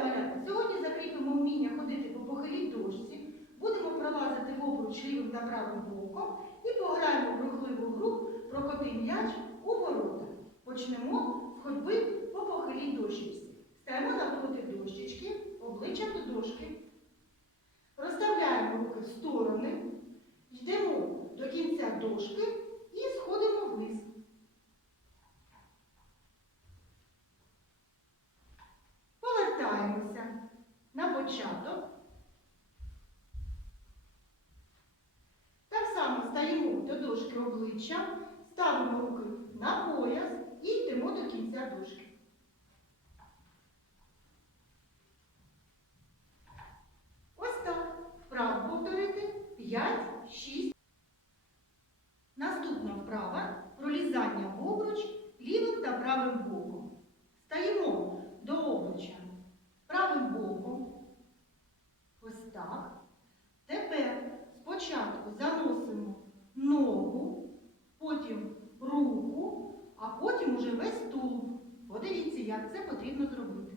далі, сьогодні закріпимо вміння ходити по похилій дошці, будемо пролазити в обруч лівим та правим боком і пограємо в рухливу гру прокоти м'яч у ворота. Почнемо з ходьби по похилій дощечці. Стаємо напроти дощечки, обличчя до дошки. Розставляємо руки в сторони, йдемо до кінця дошки і сходимо вниз. Повертаємося на початок. Так само стаємо до дошки обличчя, ставимо руки на пояс і йдемо до кінця дошки. Ось так. Вправо повторити 5, 6. Наступна вправа пролізання в обруч лівим та правим боком. Це потрібно зробити.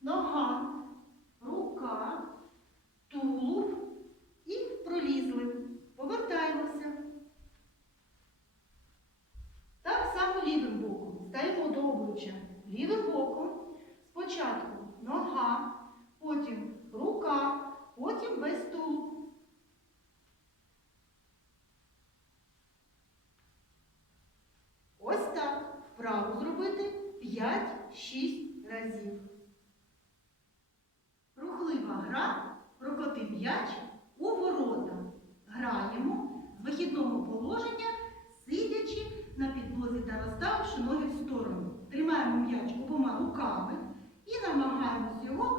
Нога, рука, тулуб і пролізли. Повертаємося. Так само лівим боком. Стаємо до обличчя. Лівим боком. Спочатку нога, потім рука, потім весь тулуб. Ось так. Вправо зробити 5-6 разів. Рухлива гра прокоти м'яч у ворота. Граємо з вихідного положення, сидячи на підлозі та розставивши ноги в сторону. Тримаємо м'яч обома руками і намагаємось його